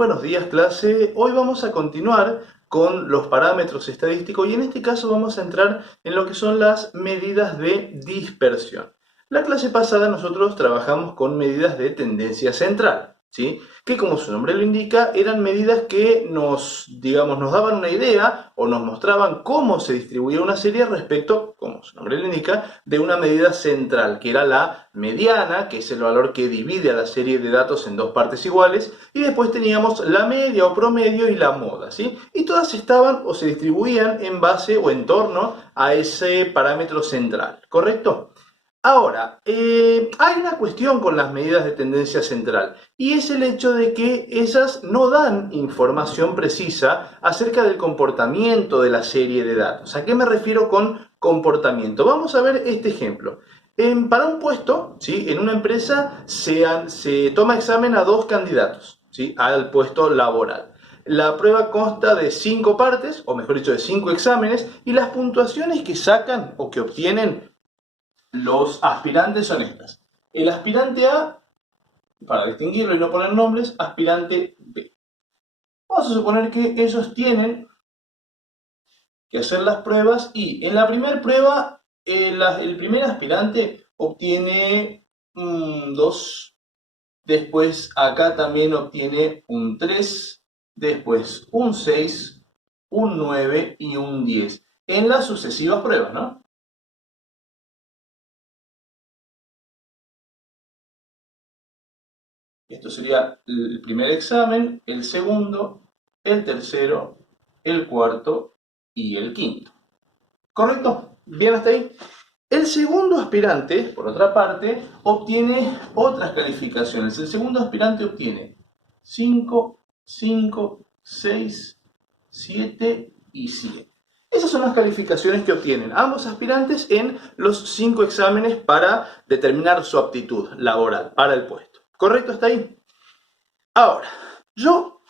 buenos días, clase. Hoy vamos a continuar con los parámetros estadísticos y en este caso vamos a entrar en lo que son las medidas de dispersión. La clase pasada nosotros trabajamos con medidas de tendencia central, ¿sí? Que como su nombre lo indica, eran medidas que nos daban una idea o nos mostraban cómo se distribuía una serie respecto, como su nombre lo indica, de una medida central, que era la mediana, que es el valor que divide a la serie de datos en dos partes iguales, y después teníamos la media o promedio y la moda, ¿sí? Y todas estaban o se distribuían en base o en torno a ese parámetro central, ¿correcto? Ahora, hay una cuestión con las medidas de tendencia central y es el hecho de que ellas no dan información precisa acerca del comportamiento de la serie de datos. ¿A qué me refiero con comportamiento? Vamos a ver este ejemplo. Para un puesto, ¿sí? En una empresa se toma examen a dos candidatos, ¿sí? Al puesto laboral. La prueba consta de 5 partes, o mejor dicho, de 5 exámenes, y las puntuaciones que sacan o que obtienen los aspirantes son estas. El aspirante A, para distinguirlo y no poner nombres, aspirante B. Vamos a suponer que ellos tienen que hacer las pruebas y en la primera prueba el primer aspirante obtiene un 2, después acá también obtiene un 3, después un 6, un 9 y un 10 en las sucesivas pruebas, ¿no? Esto sería el primer examen, el segundo, el tercero, el cuarto y el quinto. ¿Correcto? ¿Bien hasta ahí? El segundo aspirante, por otra parte, obtiene otras calificaciones. El segundo aspirante obtiene 5, 5, 6, 7 y 7. Esas son las calificaciones que obtienen ambos aspirantes en los 5 exámenes para determinar su aptitud laboral para el puesto. ¿Correcto hasta ahí? Ahora, yo,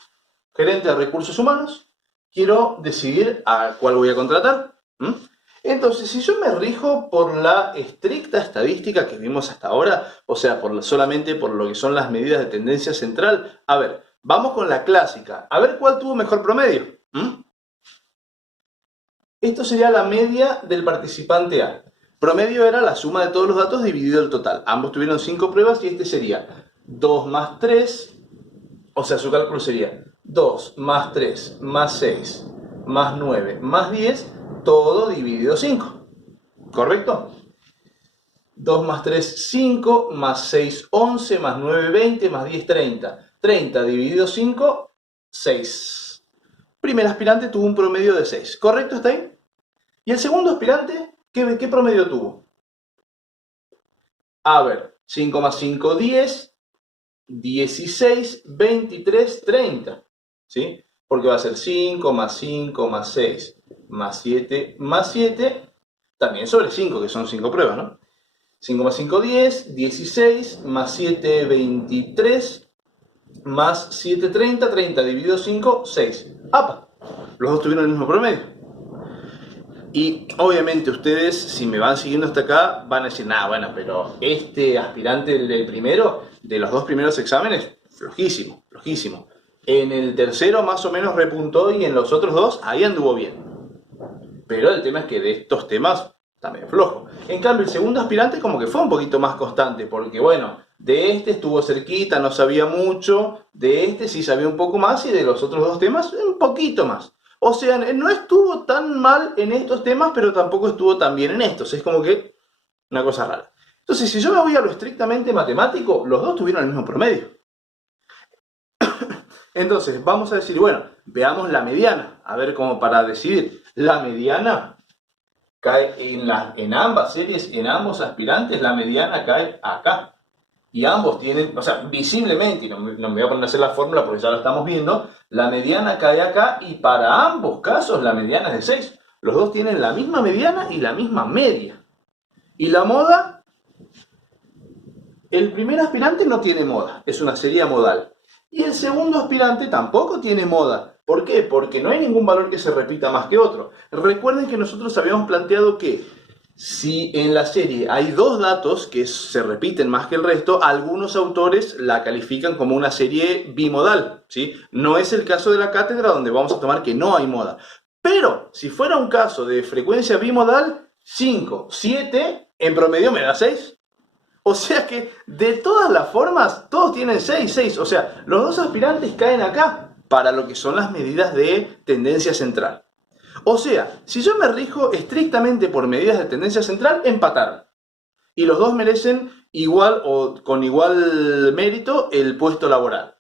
gerente de recursos humanos, quiero decidir a cuál voy a contratar. Entonces, si yo me rijo por la estricta estadística que vimos hasta ahora, o sea, solamente por lo que son las medidas de tendencia central, a ver, vamos con la clásica, a ver cuál tuvo mejor promedio. Esto sería la media del participante A. Promedio era la suma de todos los datos dividido el total. Ambos tuvieron 5 pruebas y este sería 2 más 3, o sea, su cálculo sería 2 más 3 más 6 más 9 más 10, todo dividido 5. ¿Correcto? 2 más 3, 5, más 6, 11, más 9, 20, más 10, 30. 30 dividido 5, 6. Primer aspirante tuvo un promedio de 6. ¿Correcto hasta ahí? ¿Y el segundo aspirante qué promedio tuvo? A ver, 5 más 5, 10, 16, 23, 30. ¿Sí? Porque va a ser 5 más 5 más 6 más 7 más 7, también sobre 5, que son 5 pruebas, ¿no? 5 más 5, 10, 16, más 7, 23, más 7, 30, 30 dividido 5, 6. ¡Apa! Los dos tuvieron el mismo promedio. Y obviamente ustedes, si me van siguiendo hasta acá, van a decir, nah, bueno, pero este aspirante del primero, de los dos primeros exámenes, flojísimo, flojísimo. En el tercero más o menos repuntó y en los otros dos ahí anduvo bien. Pero el tema es que de estos temas también flojo. En cambio, el segundo aspirante como que fue un poquito más constante, porque bueno, de este estuvo cerquita, no sabía mucho, de este sí sabía un poco más y de los otros dos temas un poquito más. O sea, no estuvo tan mal en estos temas, pero tampoco estuvo tan bien en estos. Es como que una cosa rara. Entonces, si yo me voy a lo estrictamente matemático, los dos tuvieron el mismo promedio. Entonces, vamos a decir, bueno, veamos la mediana. A ver, como para decidir. La mediana cae en ambas series, en ambos aspirantes, la mediana cae acá. Y ambos tienen, o sea, visiblemente, y no me voy a poner a hacer la fórmula porque ya la estamos viendo, la mediana cae acá y para ambos casos la mediana es de 6. Los dos tienen la misma mediana y la misma media. Y la moda, el primer aspirante no tiene moda, es una serie modal. Y el segundo aspirante tampoco tiene moda. ¿Por qué? Porque no hay ningún valor que se repita más que otro. Recuerden que nosotros habíamos planteado que Si en la serie hay dos datos que se repiten más que el resto, algunos autores la califican como una serie bimodal, ¿sí? No es el caso de la cátedra, donde vamos a tomar que no hay moda. Pero si fuera un caso de frecuencia bimodal, 5, 7, en promedio me da 6. O sea que de todas las formas, todos tienen 6, 6. O sea, los dos aspirantes caen acá para lo que son las medidas de tendencia central. O sea, si yo me rijo estrictamente por medidas de tendencia central, empataron. Y los dos merecen igual o con igual mérito el puesto laboral.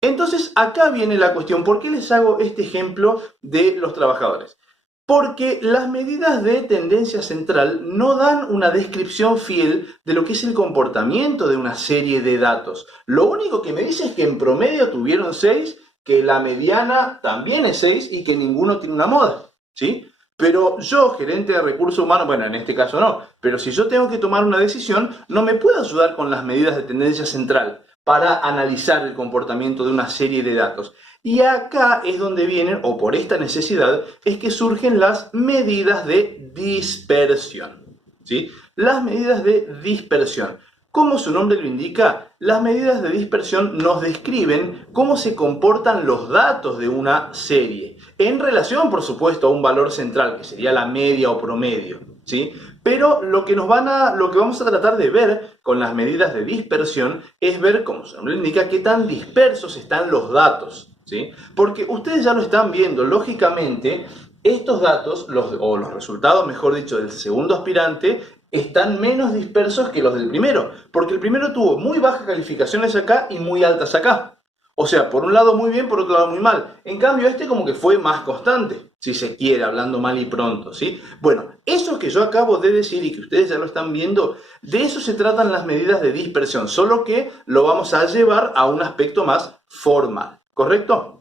Entonces, acá viene la cuestión. ¿Por qué les hago este ejemplo de los trabajadores? Porque las medidas de tendencia central no dan una descripción fiel de lo que es el comportamiento de una serie de datos. Lo único que me dice es que en promedio tuvieron 6, que la mediana también es 6 y que ninguno tiene una moda, ¿sí? Pero yo, gerente de recursos humanos, bueno, en este caso no, pero si yo tengo que tomar una decisión, no me puedo ayudar con las medidas de tendencia central para analizar el comportamiento de una serie de datos. Y acá es donde vienen, o por esta necesidad, es que surgen las medidas de dispersión, ¿sí? Las medidas de dispersión. Como su nombre lo indica, las medidas de dispersión nos describen cómo se comportan los datos de una serie, en relación, por supuesto, a un valor central, que sería la media o promedio, ¿sí? Pero lo que vamos a tratar de ver con las medidas de dispersión es ver, como su nombre indica, qué tan dispersos están los datos, ¿sí? Porque ustedes ya lo están viendo, lógicamente, estos datos, o los resultados, mejor dicho, del segundo aspirante, están menos dispersos que los del primero, porque el primero tuvo muy bajas calificaciones acá y muy altas acá. O sea, por un lado muy bien, por otro lado muy mal. En cambio, este como que fue más constante, si se quiere, hablando mal y pronto, ¿sí? Bueno, eso que yo acabo de decir y que ustedes ya lo están viendo, de eso se tratan las medidas de dispersión, solo que lo vamos a llevar a un aspecto más formal, ¿correcto?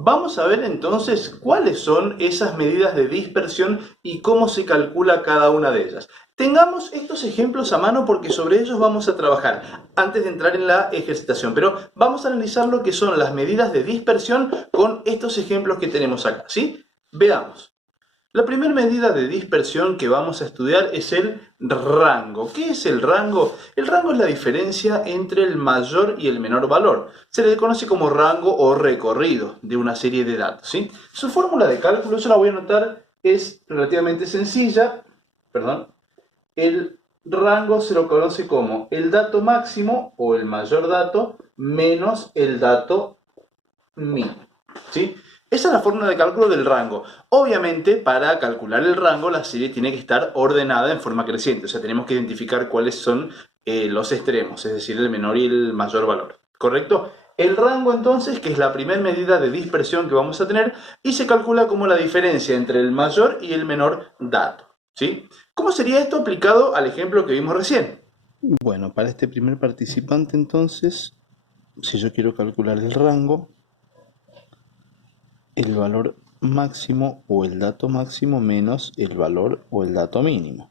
Vamos a ver entonces cuáles son esas medidas de dispersión y cómo se calcula cada una de ellas. Tengamos estos ejemplos a mano porque sobre ellos vamos a trabajar antes de entrar en la ejercitación, pero vamos a analizar lo que son las medidas de dispersión con estos ejemplos que tenemos acá, ¿sí? Veamos. La primera medida de dispersión que vamos a estudiar es el rango. ¿Qué es el rango? El rango es la diferencia entre el mayor y el menor valor. Se le conoce como rango o recorrido de una serie de datos, ¿sí? Su fórmula de cálculo, yo la voy a anotar, es relativamente sencilla. Perdón. El rango se lo conoce como el dato máximo o el mayor dato menos el dato mínimo, ¿sí? Esa es la fórmula de cálculo del rango. Obviamente, para calcular el rango, la serie tiene que estar ordenada en forma creciente. O sea, tenemos que identificar cuáles son los extremos, es decir, el menor y el mayor valor. ¿Correcto? El rango, entonces, que es la primera medida de dispersión que vamos a tener, y se calcula como la diferencia entre el mayor y el menor dato, ¿sí? ¿Cómo sería esto aplicado al ejemplo que vimos recién? Bueno, para este primer participante, entonces, si yo quiero calcular el rango, el valor máximo o el dato máximo menos el valor o el dato mínimo,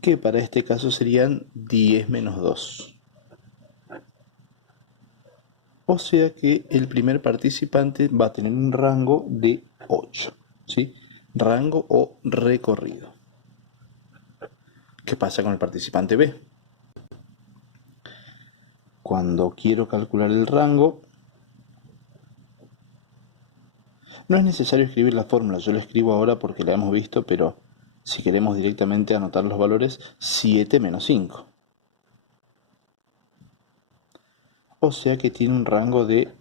que para este caso serían 10 menos 2. O sea que el primer participante va a tener un rango de 8, ¿sí? Rango o recorrido. ¿Qué pasa con el participante B? Cuando quiero calcular el rango, no es necesario escribir la fórmula, yo la escribo ahora porque la hemos visto, pero si queremos directamente anotar los valores, 7 menos 5. O sea que tiene un rango de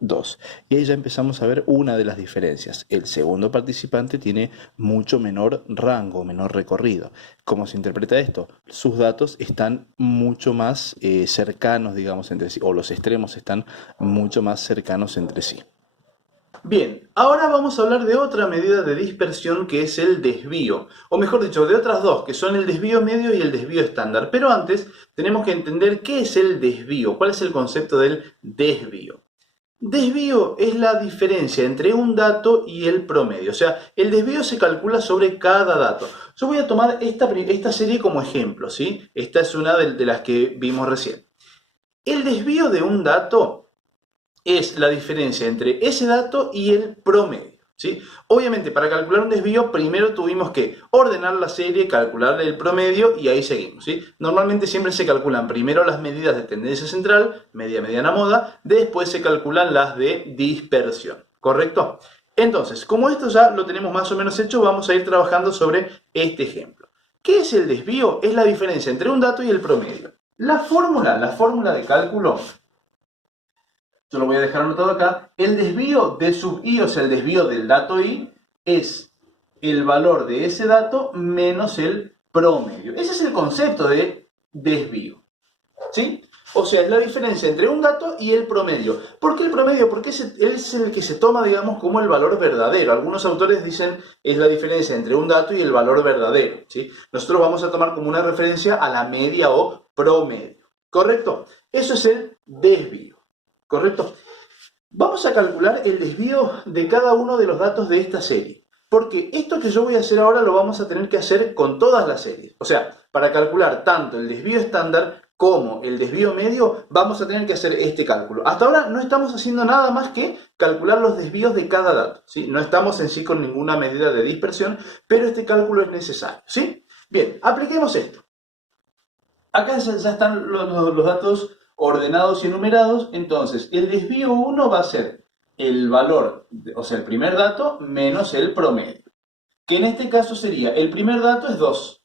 2. Y ahí ya empezamos a ver una de las diferencias. El segundo participante tiene mucho menor rango, menor recorrido. ¿Cómo se interpreta esto? Sus datos están mucho más cercanos, digamos, entre sí, o los extremos están mucho más cercanos entre sí. Bien, ahora vamos a hablar de otra medida de dispersión que es el desvío, o mejor dicho, de otras dos, que son el desvío medio y el desvío estándar. Pero antes tenemos que entender qué es el desvío, cuál es el concepto del desvío. Desvío es la diferencia entre un dato y el promedio, o sea, el desvío se calcula sobre cada dato. Yo voy a tomar esta serie como ejemplo, ¿sí? Esta es una de las que vimos recién. El desvío de un dato es la diferencia entre ese dato y el promedio, ¿sí? Obviamente, para calcular un desvío, primero tuvimos que ordenar la serie, calcular el promedio y ahí seguimos, ¿sí? Normalmente siempre se calculan primero las medidas de tendencia central, media, mediana, moda, después se calculan las de dispersión, ¿correcto? Entonces, como esto ya lo tenemos más o menos hecho, vamos a ir trabajando sobre este ejemplo. ¿Qué es el desvío? Es la diferencia entre un dato y el promedio. La fórmula de cálculo, yo lo voy a dejar anotado acá. El desvío de sub i, o sea, el desvío del dato i, es el valor de ese dato menos el promedio. Ese es el concepto de desvío, ¿sí? O sea, es la diferencia entre un dato y el promedio. ¿Por qué el promedio? Porque es el que se toma, digamos, como el valor verdadero. Algunos autores dicen es la diferencia entre un dato y el valor verdadero, ¿sí? Nosotros vamos a tomar como una referencia a la media o promedio, ¿correcto? Eso es el desvío, ¿correcto? Vamos a calcular el desvío de cada uno de los datos de esta serie. Porque esto que yo voy a hacer ahora lo vamos a tener que hacer con todas las series. O sea, para calcular tanto el desvío estándar como el desvío medio, vamos a tener que hacer este cálculo. Hasta ahora no estamos haciendo nada más que calcular los desvíos de cada dato, ¿sí? No estamos en sí con ninguna medida de dispersión, pero este cálculo es necesario, ¿sí? Bien, apliquemos esto. Acá ya están los datos ordenados y enumerados, entonces el desvío 1 va a ser el valor, o sea, el primer dato menos el promedio, que en este caso sería, el primer dato es 2.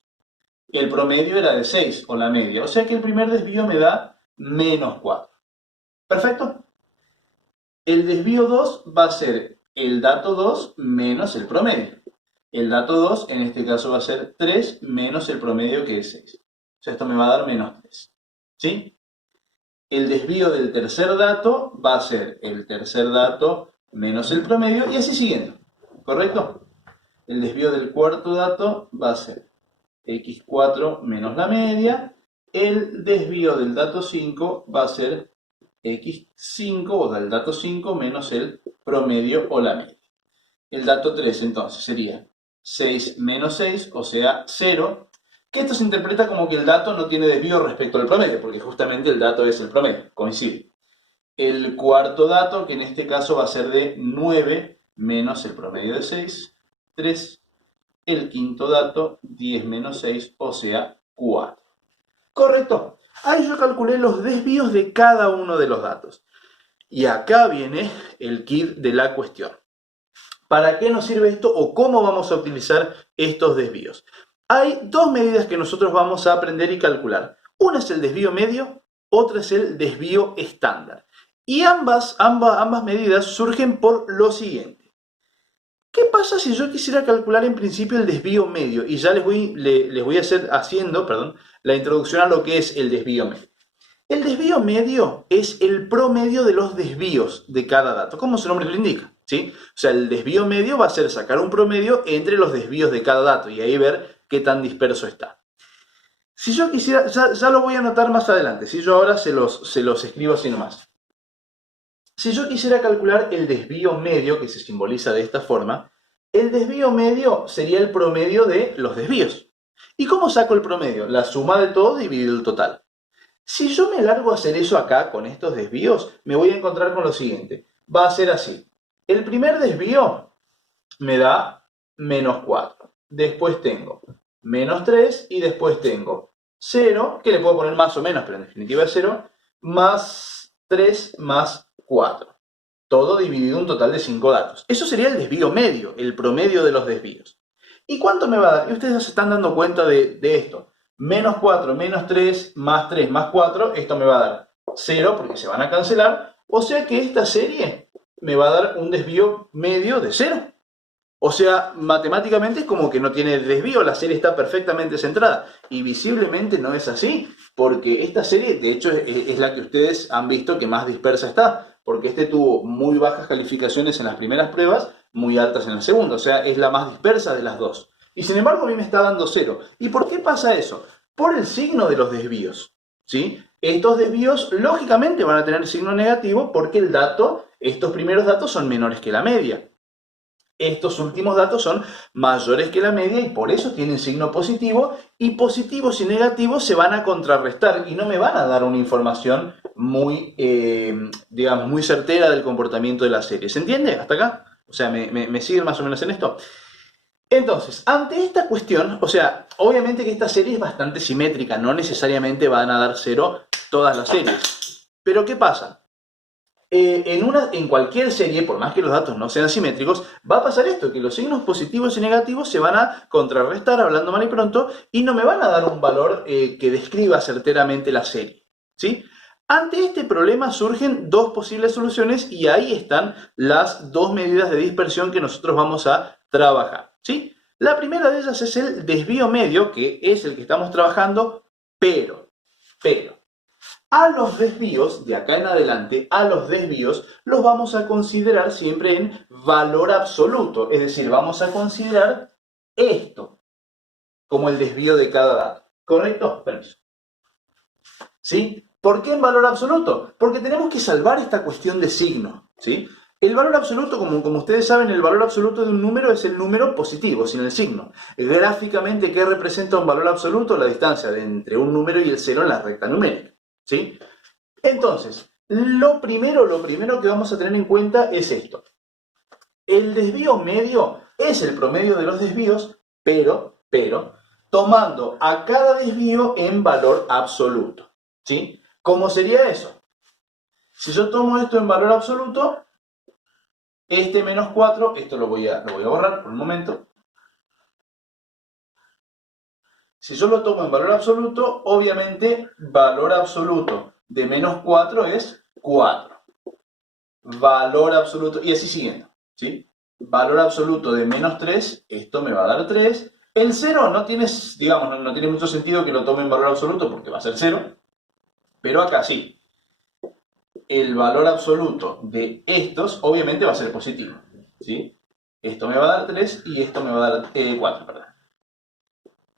El promedio era de 6, o la media. O sea que el primer desvío me da menos 4. ¿Perfecto? El desvío 2 va a ser el dato 2 menos el promedio. El dato 2 en este caso va a ser 3 menos el promedio que es 6. O sea, esto me va a dar menos 3. ¿Sí? El desvío del tercer dato va a ser el tercer dato menos el promedio y así siguiendo. ¿Correcto? El desvío del cuarto dato va a ser x4 menos la media. El desvío del dato 5 va a ser x5 o del dato 5 menos el promedio o la media. El dato 3 entonces sería 6 menos 6, o sea 0, que esto se interpreta como que el dato no tiene desvío respecto al promedio, porque justamente el dato es el promedio, coincide. El cuarto dato, que en este caso va a ser de 9 menos el promedio de 6, 3. El quinto dato, 10 menos 6, o sea 4. ¿Correcto? Ahí yo calculé los desvíos de cada uno de los datos. Y acá viene el kit de la cuestión. ¿Para qué nos sirve esto o cómo vamos a utilizar estos desvíos? Hay dos medidas que nosotros vamos a aprender y calcular. Una es el desvío medio, otra es el desvío estándar. Y ambas medidas surgen por lo siguiente. ¿Qué pasa si yo quisiera calcular en principio el desvío medio? Y ya les voy a hacer haciendo la introducción a lo que es el desvío medio. El desvío medio es el promedio de los desvíos de cada dato, como su nombre lo indica, ¿sí? O sea, el desvío medio va a ser sacar un promedio entre los desvíos de cada dato y ahí ver qué tan disperso está. Si yo quisiera, ya lo voy a anotar más adelante, si yo ahora se los escribo así nomás. Si yo quisiera calcular el desvío medio, que se simboliza de esta forma, el desvío medio sería el promedio de los desvíos. ¿Y cómo saco el promedio? La suma de todo dividido el total. Si yo me largo a hacer eso acá con estos desvíos, me voy a encontrar con lo siguiente. Va a ser así. El primer desvío me da menos 4. Después tengo menos 3 y después tengo 0, que le puedo poner más o menos, pero en definitiva es 0, más 3 más 4. Todo dividido en un total de 5 datos. Eso sería el desvío medio, el promedio de los desvíos. ¿Y cuánto me va a dar? Y ustedes ya se están dando cuenta de esto. Menos 4, menos 3, más 3, más 4, esto me va a dar 0 porque se van a cancelar. O sea que esta serie me va a dar un desvío medio de 0. O sea, matemáticamente es como que no tiene desvío, la serie está perfectamente centrada. Y visiblemente no es así, porque esta serie, de hecho, es la que ustedes han visto que más dispersa está, porque este tuvo muy bajas calificaciones en las primeras pruebas, muy altas en la segunda, o sea, es la más dispersa de las dos. Y sin embargo, a mí me está dando 0. ¿Y por qué pasa eso? Por el signo de los desvíos, ¿sí? Estos desvíos, lógicamente, van a tener signo negativo porque estos primeros datos son menores que la media. Estos últimos datos son mayores que la media y por eso tienen signo positivo, y positivos y negativos se van a contrarrestar y no me van a dar una información muy, digamos, muy certera del comportamiento de la serie. ¿Se entiende hasta acá? O sea, ¿me siguen más o menos en esto? Entonces, ante esta cuestión, o sea, obviamente que esta serie es bastante simétrica, no necesariamente van a dar 0 todas las series. Pero ¿qué pasa? En cualquier serie, por más que los datos no sean simétricos, va a pasar esto, que los signos positivos y negativos se van a contrarrestar, hablando mal y pronto, y no me van a dar un valor que describa certeramente la serie, ¿sí? Ante este problema surgen dos posibles soluciones y ahí están las dos medidas de dispersión que nosotros vamos a trabajar, ¿sí? La primera de ellas es el desvío medio, que es el que estamos trabajando, pero, a los desvíos, de acá en adelante, a los desvíos los vamos a considerar siempre en valor absoluto. Es decir, vamos a considerar esto como el desvío de cada dato. ¿Correcto? Permiso. ¿Sí? ¿Por qué en valor absoluto? Porque tenemos que salvar esta cuestión de signo. ¿Sí? El valor absoluto, como ustedes saben, el valor absoluto de un número es el número positivo, sin el signo. Gráficamente, ¿qué representa un valor absoluto? La distancia entre un número y el cero en la recta numérica. ¿Sí? Entonces, lo primero que vamos a tener en cuenta es esto. El desvío medio es el promedio de los desvíos, pero, tomando a cada desvío en valor absoluto. ¿Sí? ¿Cómo sería eso? Si yo tomo esto en valor absoluto, este menos 4, esto lo voy a borrar por un momento. Si yo lo tomo en valor absoluto, obviamente valor absoluto de menos 4 es 4. Valor absoluto, y así siguiendo, ¿sí? Valor absoluto de menos 3, esto me va a dar 3. El 0 no tiene, digamos, no tiene mucho sentido que lo tome en valor absoluto porque va a ser 0, pero acá sí. El valor absoluto de estos obviamente va a ser positivo, ¿sí? Esto me va a dar 3 y esto me va a dar 4, perdón.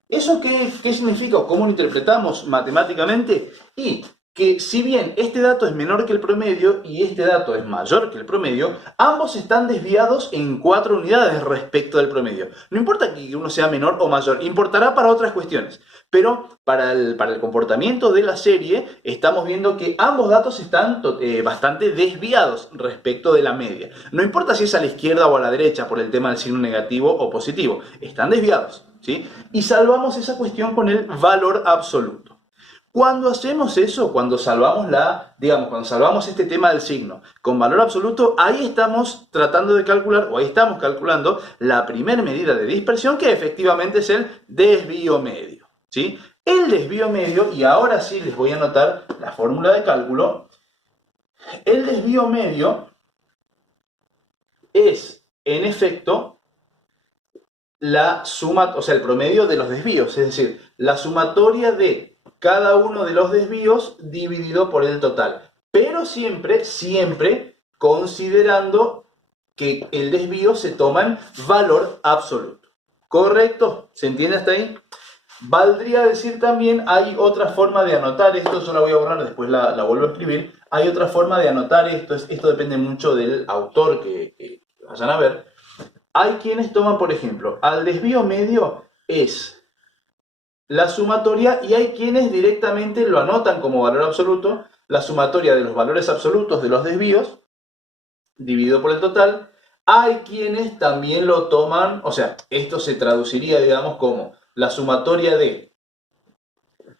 ¿Eso qué significa o cómo lo interpretamos matemáticamente? Y que si bien este dato es menor que el promedio y este dato es mayor que el promedio, ambos están desviados en 4 unidades respecto del promedio. No importa que uno sea menor o mayor, importará para otras cuestiones. Pero para el comportamiento de la serie estamos viendo que ambos datos están bastante desviados respecto de la media. No importa si es a la izquierda o a la derecha por el tema del signo negativo o positivo, están desviados, ¿sí? Y salvamos esa cuestión con el valor absoluto. Cuando hacemos eso, cuando salvamos cuando salvamos este tema del signo con valor absoluto, ahí estamos tratando de calcular, o ahí estamos calculando la primera medida de dispersión, que efectivamente es el desvío medio, ¿sí? El desvío medio, y ahora sí les voy a anotar la fórmula de cálculo, el desvío medio es, en efecto, la suma, o sea, el promedio de los desvíos, es decir, la sumatoria de cada uno de los desvíos dividido por el total. Pero siempre considerando que el desvío se toma en valor absoluto. ¿Correcto? ¿Se entiende hasta ahí? Valdría decir también, hay otra forma de anotar esto, yo la voy a borrar, después la vuelvo a escribir. Hay otra forma de anotar esto, esto depende mucho del autor que vayan a ver. Hay quienes toman, por ejemplo, al desvío medio es la sumatoria, y hay quienes directamente lo anotan como valor absoluto, la sumatoria de los valores absolutos de los desvíos, dividido por el total. Hay quienes también lo toman, o sea, esto se traduciría, digamos, como la sumatoria de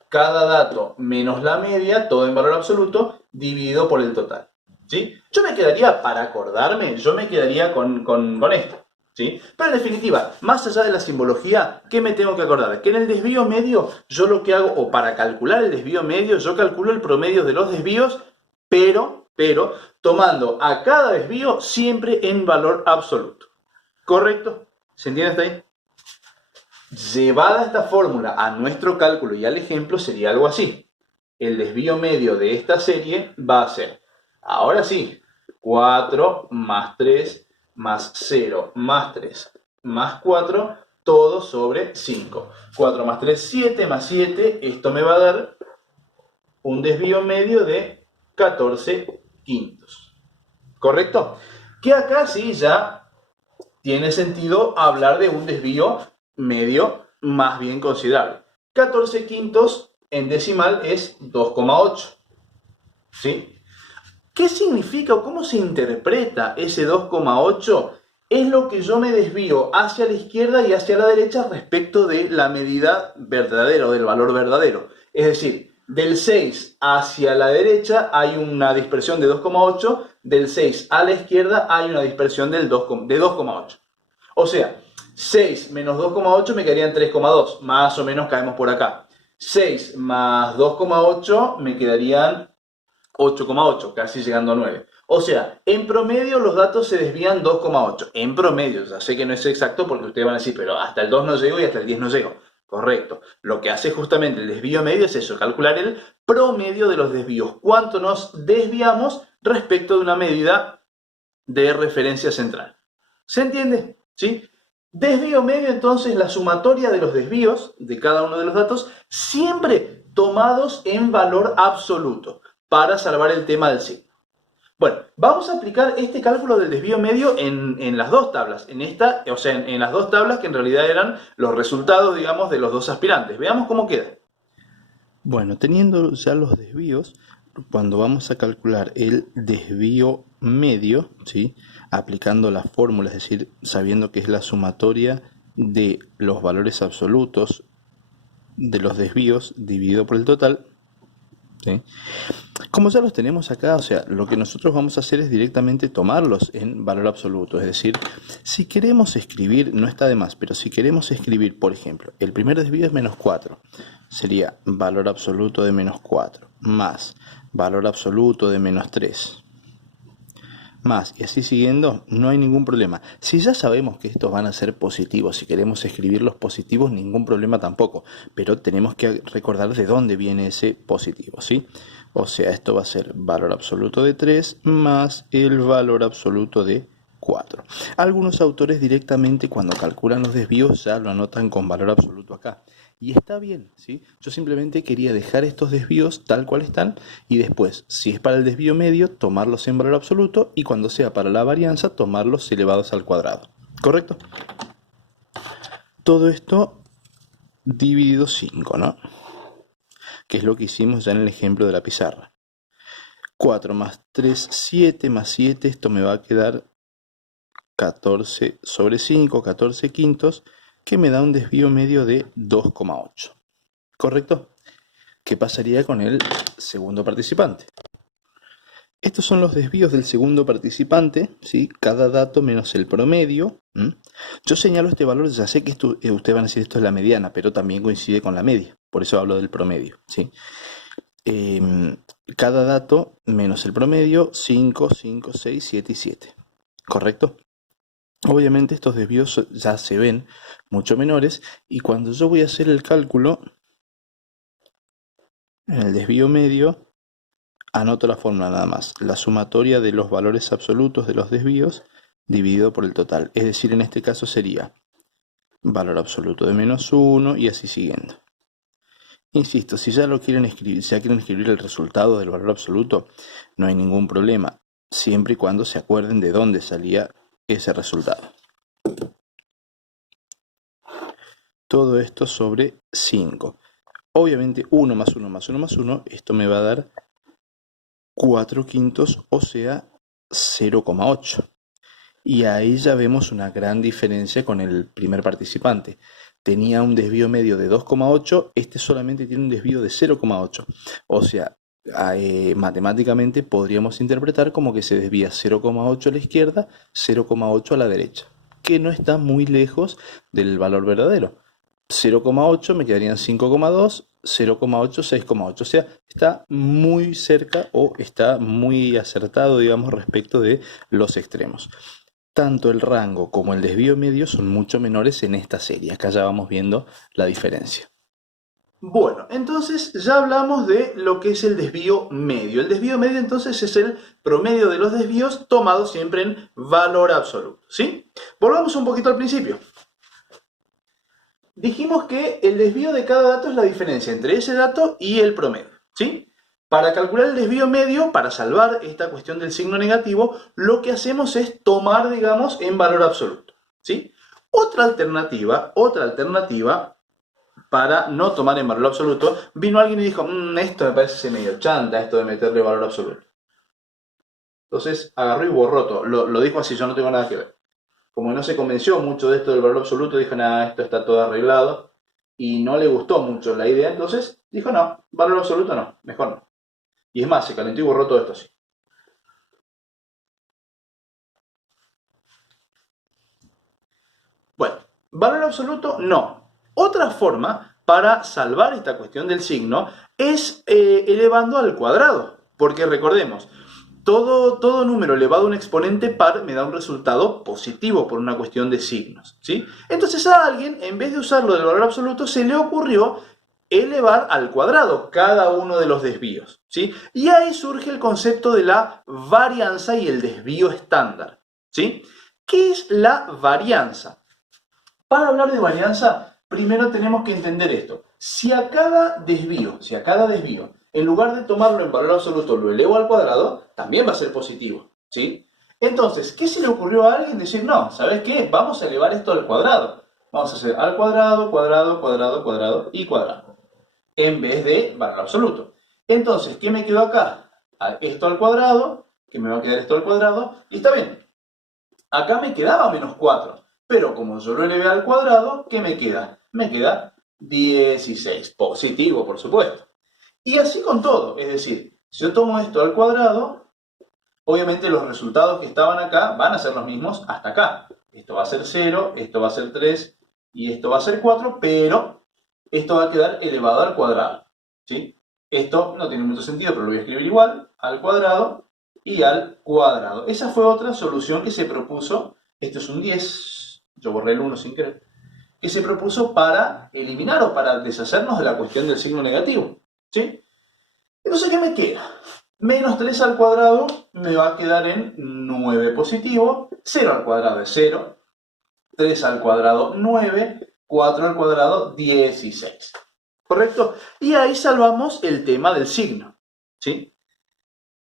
cada dato menos la media, todo en valor absoluto, dividido por el total, ¿sí? Yo me quedaría, para acordarme, con esto. ¿Sí? Pero en definitiva, más allá de la simbología, ¿qué me tengo que acordar? Que en el desvío medio, yo lo que hago, o para calcular el desvío medio, yo calculo el promedio de los desvíos, pero tomando a cada desvío siempre en valor absoluto. ¿Correcto? ¿Se entiende hasta ahí? Llevada esta fórmula a nuestro cálculo y al ejemplo, sería algo así. El desvío medio de esta serie va a ser, ahora sí, 4 más 3 más 0 más 3 más 4, todo sobre 5. 4 más 3, 7 más 7, esto me va a dar un desvío medio de 14 quintos. ¿Correcto? Que acá sí ya tiene sentido hablar de un desvío medio más bien considerable. 14 quintos en decimal es 2,8. ¿Sí? ¿Qué significa o cómo se interpreta ese 2,8 es lo que yo me desvío hacia la izquierda y hacia la derecha respecto de la medida verdadera o del valor verdadero. Es decir, del 6 hacia la derecha hay una dispersión de 2,8, del 6 a la izquierda hay una dispersión de 2,8. O sea, 6 menos 2,8 me quedarían 3,2, más o menos caemos por acá. 6 más 2,8 me quedarían 8,8, casi llegando a 9. O sea, en promedio los datos se desvían 2,8. En promedio, ya sé que no es exacto porque ustedes van a decir, pero hasta el 2 no llego y hasta el 10 no llego. Correcto. Lo que hace justamente el desvío medio es eso, calcular el promedio de los desvíos. ¿Cuánto nos desviamos respecto de una medida de referencia central? ¿Se entiende? ¿Sí? Desvío medio, entonces, la sumatoria de los desvíos de cada uno de los datos, siempre tomados en valor absoluto, para salvar el tema del signo. Bueno, vamos a aplicar este cálculo del desvío medio en las dos tablas, en las dos tablas que en realidad eran los resultados, digamos, de los dos aspirantes. Veamos cómo queda. Bueno, teniendo ya los desvíos, cuando vamos a calcular el desvío medio, ¿sí? Aplicando la fórmula, es decir, sabiendo que es la sumatoria de los valores absolutos de los desvíos dividido por el total, ¿sí? Como ya los tenemos acá, o sea, lo que nosotros vamos a hacer es directamente tomarlos en valor absoluto. Es decir, si queremos escribir, no está de más, pero si queremos escribir, por ejemplo, el primer desvío es menos 4, sería valor absoluto de menos 4, más valor absoluto de menos 3, más, y así siguiendo, no hay ningún problema. Si ya sabemos que estos van a ser positivos, si queremos escribir los positivos, ningún problema tampoco, pero tenemos que recordar de dónde viene ese positivo, ¿sí? O sea, esto va a ser valor absoluto de 3 más el valor absoluto de 4. Algunos autores directamente cuando calculan los desvíos ya lo anotan con valor absoluto acá. Y está bien, ¿sí? Yo simplemente quería dejar estos desvíos tal cual están y después, si es para el desvío medio, tomarlos en valor absoluto y cuando sea para la varianza, tomarlos elevados al cuadrado. ¿Correcto? Todo esto dividido 5, ¿no? Que es lo que hicimos ya en el ejemplo de la pizarra. 4 más 3, 7 más 7, esto me va a quedar 14 sobre 5, 14 quintos, que me da un desvío medio de 2,8. ¿Correcto? ¿Qué pasaría con el segundo participante? Estos son los desvíos del segundo participante, ¿sí? Cada dato menos el promedio. Yo señalo este valor, ya sé que ustedes van a decir esto es la mediana, pero también coincide con la media, por eso hablo del promedio, ¿sí? Cada dato menos el promedio, 5, 5, 6, 7 y 7. ¿Correcto? Obviamente estos desvíos ya se ven mucho menores y cuando yo voy a hacer el cálculo en el desvío medio, anoto la fórmula nada más, la sumatoria de los valores absolutos de los desvíos dividido por el total. Es decir, en este caso sería valor absoluto de menos 1 y así siguiendo. Insisto, si ya lo quieren escribir, si ya quieren escribir el resultado del valor absoluto, no hay ningún problema, siempre y cuando se acuerden de dónde salía ese resultado. Todo esto sobre 5. Obviamente 1 más 1 más 1 más 1, esto me va a dar 4 quintos, o sea 0,8. Y ahí ya vemos una gran diferencia con el primer participante. Tenía un desvío medio de 2,8, este solamente tiene un desvío de 0,8. O sea, matemáticamente podríamos interpretar como que se desvía 0,8 a la izquierda, 0,8 a la derecha, que no está muy lejos del valor verdadero. 0,8 me quedarían 5,2, 0,8, 6,8. O sea, está muy cerca o está muy acertado, digamos, respecto de los extremos. Tanto el rango como el desvío medio son mucho menores en esta serie. Acá ya vamos viendo la diferencia. Bueno, entonces ya hablamos de lo que es el desvío medio. El desvío medio entonces es el promedio de los desvíos tomado siempre en valor absoluto, ¿sí? Volvamos un poquito al principio. Dijimos que el desvío de cada dato es la diferencia entre ese dato y el promedio, ¿sí? Para calcular el desvío medio, para salvar esta cuestión del signo negativo, lo que hacemos es tomar, digamos, en valor absoluto, ¿sí? Otra alternativa para no tomar en valor absoluto, vino alguien y dijo, esto me parece medio chanta, esto de meterle valor absoluto. Entonces agarró y borró todo, lo dijo así, yo no tengo nada que ver. como no se convenció mucho de esto del valor absoluto, dijo, nada, esto está todo arreglado, y no le gustó mucho la idea, entonces dijo, no, valor absoluto no, mejor no. Y es más, se calentó y borró todo esto así. Bueno, valor absoluto no. Otra forma para salvar esta cuestión del signo es elevando al cuadrado, porque recordemos, todo número elevado a un exponente par me da un resultado positivo por una cuestión de signos, ¿sí? Entonces a alguien, en vez de usarlo del valor absoluto, se le ocurrió elevar al cuadrado cada uno de los desvíos, ¿sí? Y ahí surge el concepto de la varianza y el desvío estándar, ¿sí? ¿Qué es la varianza? Para hablar de varianza, primero tenemos que entender esto. Si a cada desvío, en lugar de tomarlo en valor absoluto, lo elevo al cuadrado, también va a ser positivo, ¿sí? Entonces, ¿qué se le ocurrió a alguien? Decir, no, ¿sabes qué? Vamos a elevar esto al cuadrado. Vamos a hacer al cuadrado, cuadrado, cuadrado, cuadrado y cuadrado, en vez de valor absoluto. Entonces, ¿qué me quedó acá? Esto al cuadrado, que me va a quedar esto al cuadrado, y está bien. Acá me quedaba menos 4. Pero como yo lo elevé al cuadrado, ¿qué me queda? Me queda 16. Positivo, por supuesto. Y así con todo. Es decir, si yo tomo esto al cuadrado, obviamente los resultados que estaban acá van a ser los mismos hasta acá. Esto va a ser 0, esto va a ser 3 y esto va a ser 4, pero esto va a quedar elevado al cuadrado, ¿sí? Esto no tiene mucho sentido, pero lo voy a escribir igual, al cuadrado y al cuadrado. Esa fue otra solución que se propuso. Esto es un 10. Yo borré el 1 sin querer, que se propuso para eliminar o para deshacernos de la cuestión del signo negativo, ¿sí? Entonces, ¿qué me queda? Menos 3 al cuadrado me va a quedar en 9 positivo, 0 al cuadrado es 0, 3 al cuadrado 9, 4 al cuadrado 16, ¿correcto? Y ahí salvamos el tema del signo, ¿sí?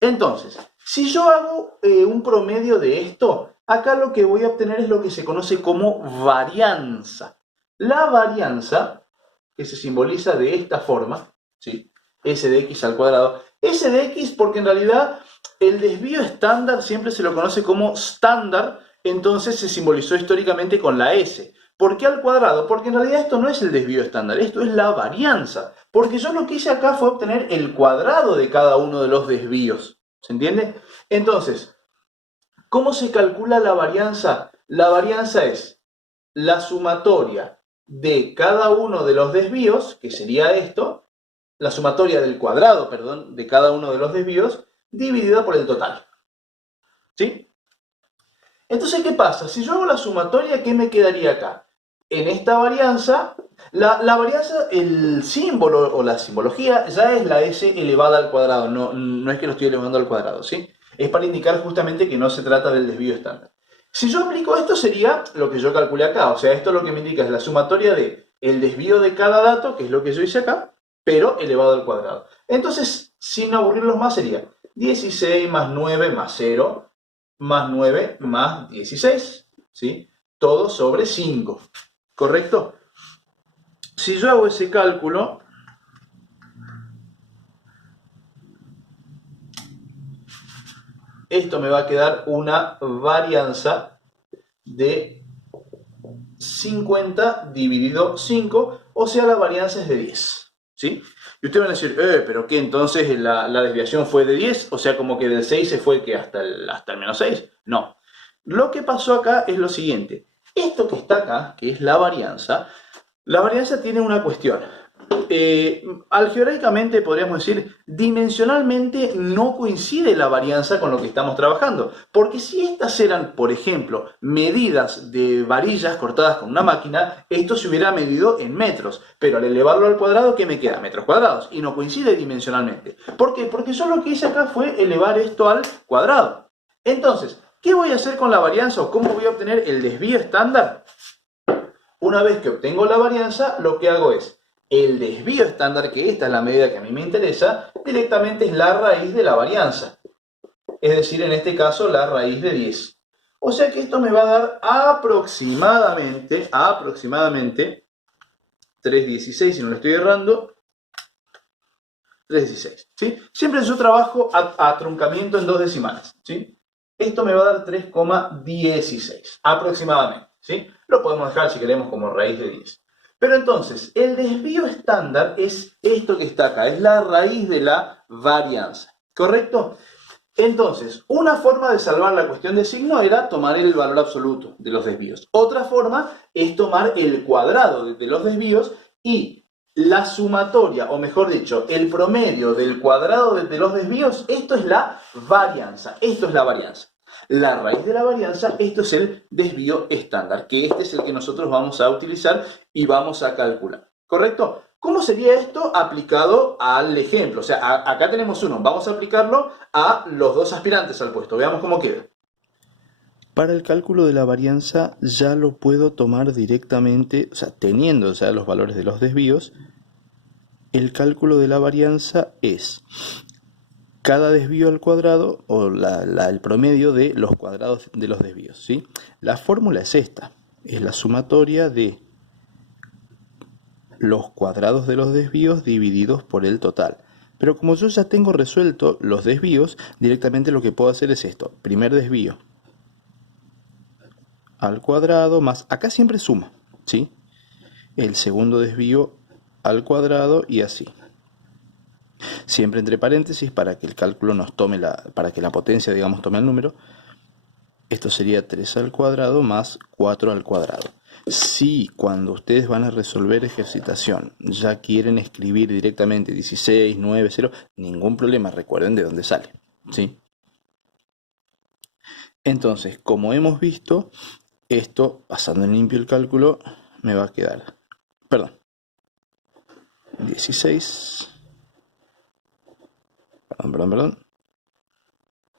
Entonces, si yo hago un promedio de esto, acá lo que voy a obtener es lo que se conoce como varianza. La varianza, que se simboliza de esta forma, ¿sí? S de x al cuadrado. S de x porque en realidad el desvío estándar siempre se lo conoce como estándar, entonces se simbolizó históricamente con la S. ¿Por qué al cuadrado? Porque en realidad esto no es el desvío estándar, esto es la varianza. Porque yo lo que hice acá fue obtener el cuadrado de cada uno de los desvíos. ¿Se entiende? Entonces, ¿cómo se calcula la varianza? La varianza es la sumatoria de cada uno de los desvíos, que sería esto, la sumatoria del cuadrado, perdón, de cada uno de los desvíos, dividida por el total. ¿Sí? Entonces, ¿qué pasa? Si yo hago la sumatoria, ¿qué me quedaría acá? En esta varianza, la varianza, el símbolo o la simbología ya es la s elevada al cuadrado, no es que lo estoy elevando al cuadrado, ¿sí? Es para indicar justamente que no se trata del desvío estándar. Si yo aplico esto sería lo que yo calculé acá, o sea, esto lo que me indica es la sumatoria de el desvío de cada dato, que es lo que yo hice acá, pero elevado al cuadrado. Entonces, sin aburrirlos más, sería 16 más 9 más 0 más 9 más 16, ¿sí? Todo sobre 5, ¿correcto? Si yo hago ese cálculo, esto me va a quedar una varianza de 50 dividido 5, o sea, la varianza es de 10, ¿sí? Y ustedes van a decir, ¿pero qué? Entonces la desviación fue de 10, o sea, como que del 6 se fue que hasta el menos 6. No. Lo que pasó acá es lo siguiente. Esto que está acá, que es la varianza tiene una cuestión. Algebraicamente podríamos decir, dimensionalmente no coincide la varianza con lo que estamos trabajando. Porque si estas eran, por ejemplo, medidas de varillas cortadas con una máquina, esto se hubiera medido en metros. Pero al elevarlo al cuadrado, ¿qué me queda? Metros cuadrados. Y no coincide dimensionalmente. ¿Por qué? Porque yo lo que hice acá fue elevar esto al cuadrado. Entonces, ¿qué voy a hacer con la varianza o cómo voy a obtener el desvío estándar? Una vez que obtengo la varianza, lo que hago es el desvío estándar, que esta es la medida que a mí me interesa, directamente es la raíz de la varianza. Es decir, en este caso, la raíz de 10. O sea que esto me va a dar aproximadamente 3,16, si no le estoy errando, 3,16. ¿Sí? Siempre yo trabajo a truncamiento en 2 decimales. ¿Sí? esto me va a dar 3,16 aproximadamente, ¿sí? Lo podemos dejar si queremos como raíz de 10. Pero entonces, el desvío estándar es esto que está acá, es la raíz de la varianza, ¿correcto? Entonces, una forma de salvar la cuestión de signo era tomar el valor absoluto de los desvíos. Otra forma es tomar el cuadrado de los desvíos y la sumatoria, o mejor dicho, el promedio del cuadrado de los desvíos, esto es la varianza, esto es la varianza. La raíz de la varianza, esto es el desvío estándar, que este es el que nosotros vamos a utilizar y vamos a calcular, ¿correcto? ¿Cómo sería esto aplicado al ejemplo? O sea, acá tenemos uno, vamos a aplicarlo a los dos aspirantes al puesto. Veamos cómo queda. Para el cálculo de la varianza ya lo puedo tomar directamente, o sea, teniendo ya los valores de los desvíos, el cálculo de la varianza es cada desvío al cuadrado o el promedio de los cuadrados de los desvíos, ¿sí? La fórmula es esta, es la sumatoria de los cuadrados de los desvíos divididos por el total. Pero como yo ya tengo resuelto los desvíos, directamente lo que puedo hacer es esto. Primer desvío al cuadrado más, acá siempre suma, ¿sí? El segundo desvío al cuadrado y así. Siempre entre paréntesis para que el cálculo nos tome para que la potencia, digamos, tome el número. Esto sería 3 al cuadrado más 4 al cuadrado. Si cuando ustedes van a resolver ejercitación ya quieren escribir directamente 16, 9, 0, ningún problema, recuerden de dónde sale, ¿sí? Entonces, como hemos visto, esto, pasando en limpio el cálculo, me va a quedar, 16,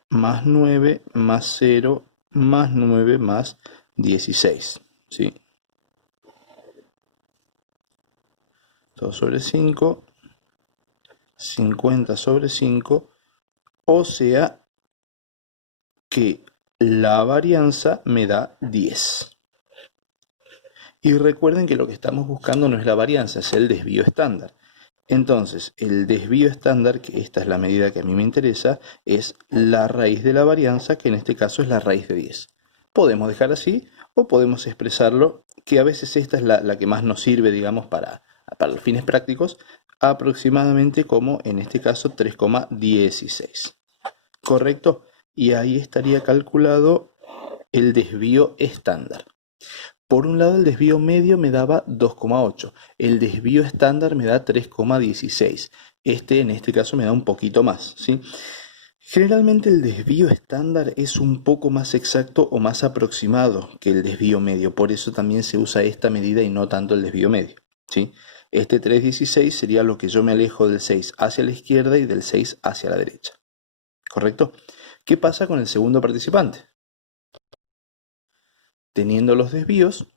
más 9 más 0 más 9 más 16, ¿sí? 2 sobre 5, 50 sobre 5, o sea que la varianza me da 10. Y recuerden que lo que estamos buscando no es la varianza, es el desvío estándar. Entonces, el desvío estándar, que esta es la medida que a mí me interesa, es la raíz de la varianza, que en este caso es la raíz de 10. Podemos dejar así o podemos expresarlo, que a veces esta es la que más nos sirve, digamos, para los fines prácticos, aproximadamente como en este caso 3,16. ¿Correcto? Y ahí estaría calculado el desvío estándar. Por un lado, el desvío medio me daba 2,8. El desvío estándar me da 3,16. En este caso me da un poquito más, ¿sí? Generalmente el desvío estándar es un poco más exacto o más aproximado que el desvío medio. Por eso también se usa esta medida y no tanto el desvío medio, ¿sí? Este 3,16 sería lo que yo me alejo del 6 hacia la izquierda y del 6 hacia la derecha. ¿Correcto? ¿Qué pasa con el segundo participante? Teniendo los desvíos,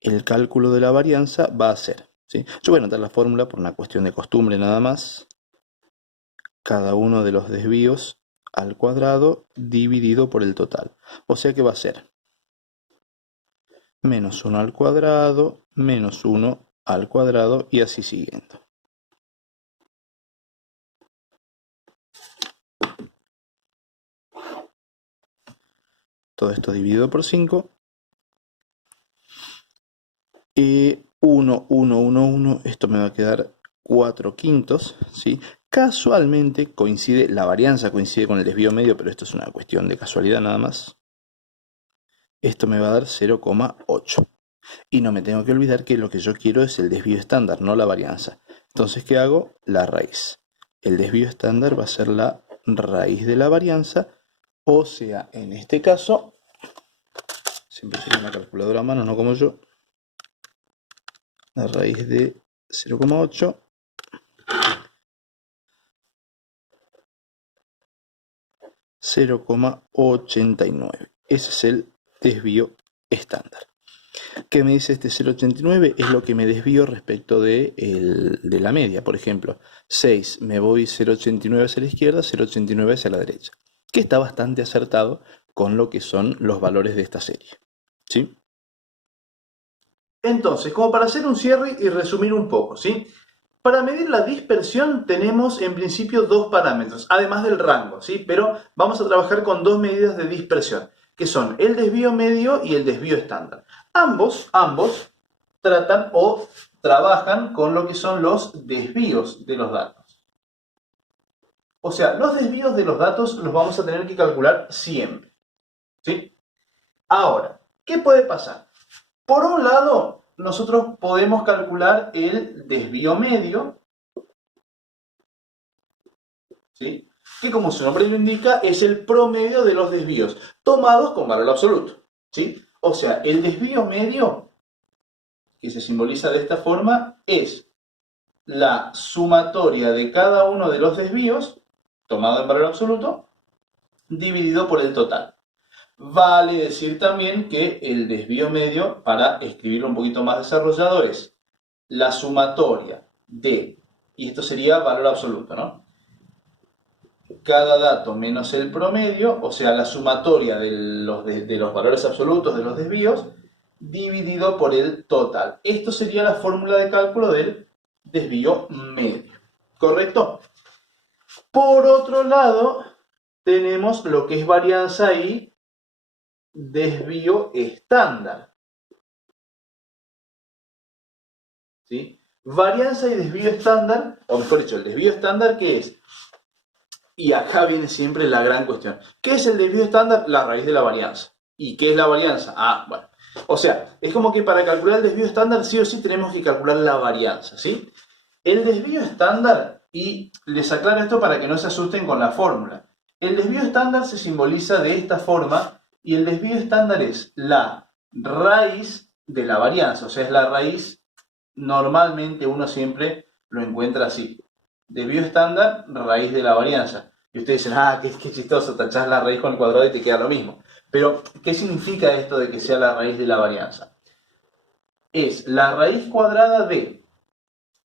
el cálculo de la varianza va a ser, ¿sí? Yo voy a anotar la fórmula por una cuestión de costumbre nada más. Cada uno de los desvíos al cuadrado dividido por el total. O sea que va a ser menos 1 al cuadrado, menos 1 al cuadrado y así siguiendo. Todo esto dividido por 5. 1, 1, 1, 1, esto me va a quedar 4 quintos, ¿sí? Casualmente coincide, la varianza coincide con el desvío medio, pero esto es una cuestión de casualidad nada más. Esto me va a dar 0,8. Y no me tengo que olvidar que lo que yo quiero es el desvío estándar, no la varianza. Entonces, ¿qué hago? La raíz. El desvío estándar va a ser la raíz de la varianza, o sea, en este caso, siempre tengo una calculadora a mano, no como yo, la raíz de 0,8 0,89. Ese es el desvío estándar. ¿Qué me dice este 0,89? Es lo que me desvío respecto de la media. Por ejemplo, 6, me voy 0,89 hacia la izquierda, 0,89 hacia la derecha. Que está bastante acertado con lo que son los valores de esta serie, ¿sí? Entonces, como para hacer un cierre y resumir un poco, ¿sí? Para medir la dispersión tenemos en principio dos parámetros, además del rango, ¿sí? Pero vamos a trabajar con dos medidas de dispersión, que son el desvío medio y el desvío estándar. Ambos tratan o trabajan con lo que son los desvíos de los datos. O sea, los desvíos de los datos los vamos a tener que calcular siempre, ¿sí? Ahora, ¿qué puede pasar? Por un lado, nosotros podemos calcular el desvío medio, ¿sí? Que como su nombre lo indica, es el promedio de los desvíos, tomados con valor absoluto, ¿sí? O sea, el desvío medio, que se simboliza de esta forma, es la sumatoria de cada uno de los desvíos, tomado en valor absoluto, dividido por el total. Vale decir también que el desvío medio, para escribirlo un poquito más desarrollado, es la sumatoria de, y esto sería valor absoluto, ¿no? Cada dato menos el promedio, o sea, la sumatoria de los valores absolutos de los desvíos, dividido por el total. Esto sería la fórmula de cálculo del desvío medio, ¿correcto? Por otro lado, tenemos lo que es varianza y desvío estándar, ¿sí? Varianza y desvío estándar, o mejor dicho, el desvío estándar, ¿qué es? Y acá viene siempre la gran cuestión. ¿Qué es el desvío estándar? La raíz de la varianza. ¿Y qué es la varianza? Bueno. O sea, es como que para calcular el desvío estándar sí o sí tenemos que calcular la varianza, ¿sí? El desvío estándar, y les aclaro esto para que no se asusten con la fórmula. El desvío estándar se simboliza de esta forma. Y el desvío estándar es la raíz de la varianza, o sea, es la raíz, normalmente uno siempre lo encuentra así. Desvío estándar, raíz de la varianza. Y ustedes dicen, qué chistoso, tachás la raíz con el cuadrado y te queda lo mismo. Pero, ¿qué significa esto de que sea la raíz de la varianza? Es la raíz cuadrada de,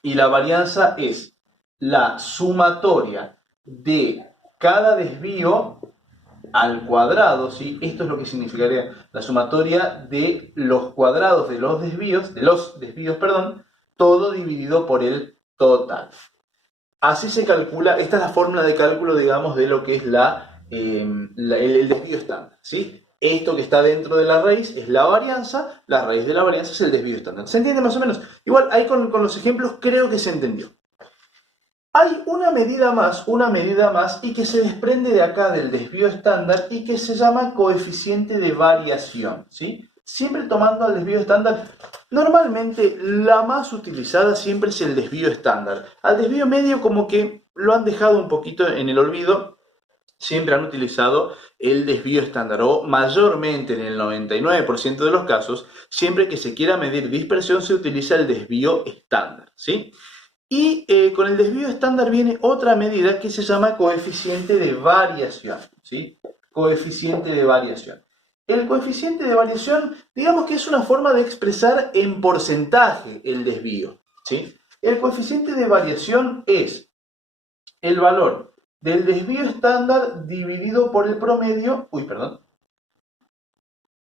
y la varianza es la sumatoria de cada desvío al cuadrado, ¿sí? Esto es lo que significaría la sumatoria de los cuadrados de los desvíos, todo dividido por el total. Así se calcula, esta es la fórmula de cálculo, digamos, de lo que es el desvío estándar, ¿sí? Esto que está dentro de la raíz es la varianza, la raíz de la varianza es el desvío estándar. ¿Se entiende más o menos? Igual ahí con los ejemplos creo que se entendió. Hay una medida más y que se desprende de acá del desvío estándar y que se llama coeficiente de variación, ¿sí? Siempre tomando al desvío estándar, normalmente la más utilizada siempre es el desvío estándar. Al desvío medio como que lo han dejado un poquito en el olvido, siempre han utilizado el desvío estándar o mayormente en el 99% de los casos, siempre que se quiera medir dispersión se utiliza el desvío estándar, ¿sí? Y con el desvío estándar viene otra medida que se llama coeficiente de variación, ¿sí? Coeficiente de variación. El coeficiente de variación, digamos que es una forma de expresar en porcentaje el desvío, ¿sí? El coeficiente de variación es el valor del desvío estándar dividido por el promedio,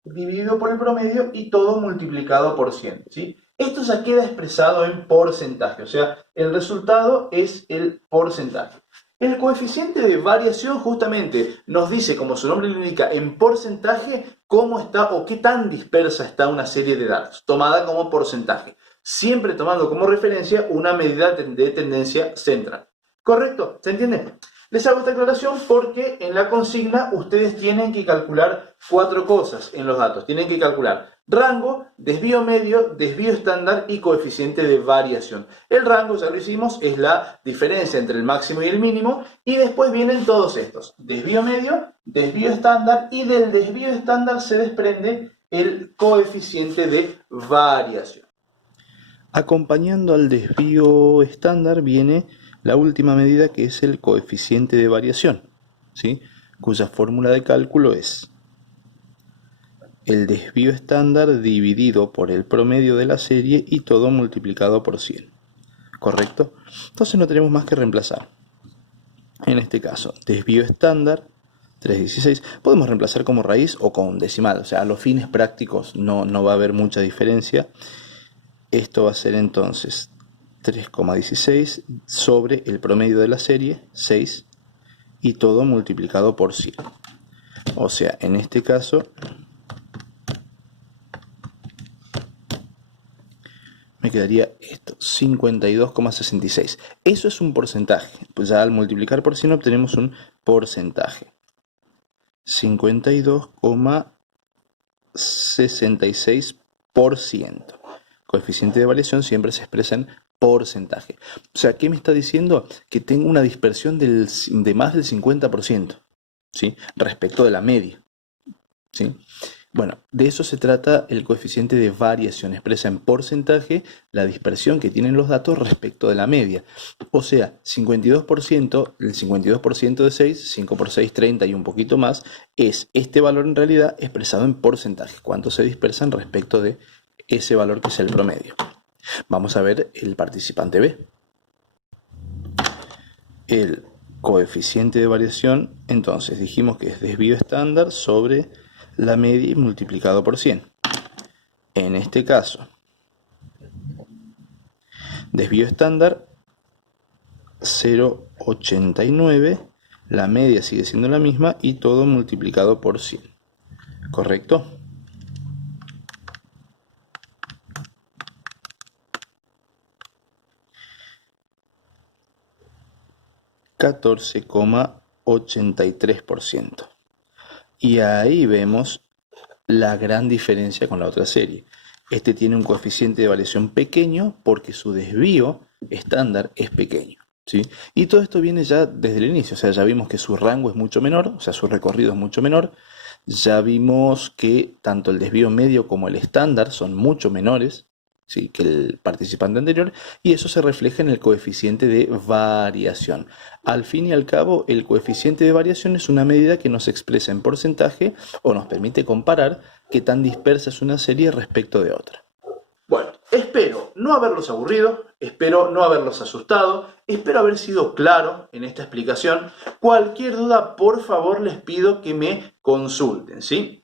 dividido por el promedio y todo multiplicado por 100, ¿sí? Esto ya queda expresado en porcentaje, o sea, el resultado es el porcentaje. El coeficiente de variación justamente nos dice, como su nombre lo indica, en porcentaje cómo está o qué tan dispersa está una serie de datos, tomada como porcentaje, siempre tomando como referencia una medida de tendencia central. ¿Correcto? ¿Se entiende? Les hago esta aclaración porque en la consigna ustedes tienen que calcular 4 cosas en los datos. Tienen que calcular rango, desvío medio, desvío estándar y coeficiente de variación. El rango, ya lo hicimos, es la diferencia entre el máximo y el mínimo. Y después vienen todos estos. Desvío medio, desvío estándar y del desvío estándar se desprende el coeficiente de variación. Acompañando al desvío estándar viene la última medida, que es el coeficiente de variación, ¿sí? Cuya fórmula de cálculo es el desvío estándar dividido por el promedio de la serie y todo multiplicado por 100. ¿Correcto? Entonces no tenemos más que reemplazar. En este caso, desvío estándar 316, podemos reemplazar como raíz o con decimal, o sea, a los fines prácticos no va a haber mucha diferencia. Esto va a ser entonces 3,16 sobre el promedio de la serie, 6, y todo multiplicado por 100. O sea, en este caso me quedaría esto, 52,66. Eso es un porcentaje. Pues ya al multiplicar por 100 obtenemos un porcentaje. 52,66%. Coeficiente de variación siempre se expresa en porcentaje. O sea, ¿qué me está diciendo? Que tengo una dispersión de más del 50%, ¿sí? Respecto de la media, ¿sí? Bueno, de eso se trata el coeficiente de variación. Expresa en porcentaje la dispersión que tienen los datos respecto de la media. O sea, 52%, el 52% de 6, 5 por 6, 30 y un poquito más, es este valor en realidad expresado en porcentaje. Cuánto se dispersan respecto de ese valor que es el promedio. Vamos a ver el participante B. El coeficiente de variación, entonces dijimos que es desvío estándar sobre la media y multiplicado por 100. En este caso, desvío estándar 0,89, la media sigue siendo la misma y todo multiplicado por 100. ¿Correcto? ,83%. Y ahí vemos la gran diferencia con la otra serie. Este tiene un coeficiente de variación pequeño porque su desvío estándar es pequeño, ¿sí? Y todo esto viene ya desde el inicio. O sea, ya vimos que su rango es mucho menor, o sea, su recorrido es mucho menor. Ya vimos que tanto el desvío medio como el estándar son mucho menores, ¿sí?, que el participante anterior, y eso se refleja en el coeficiente de variación. Al fin y al cabo, el coeficiente de variación es una medida que nos expresa en porcentaje o nos permite comparar qué tan dispersa es una serie respecto de otra. Bueno, espero no haberlos aburrido, espero no haberlos asustado, espero haber sido claro en esta explicación. Cualquier duda, por favor, les pido que me consulten, ¿sí?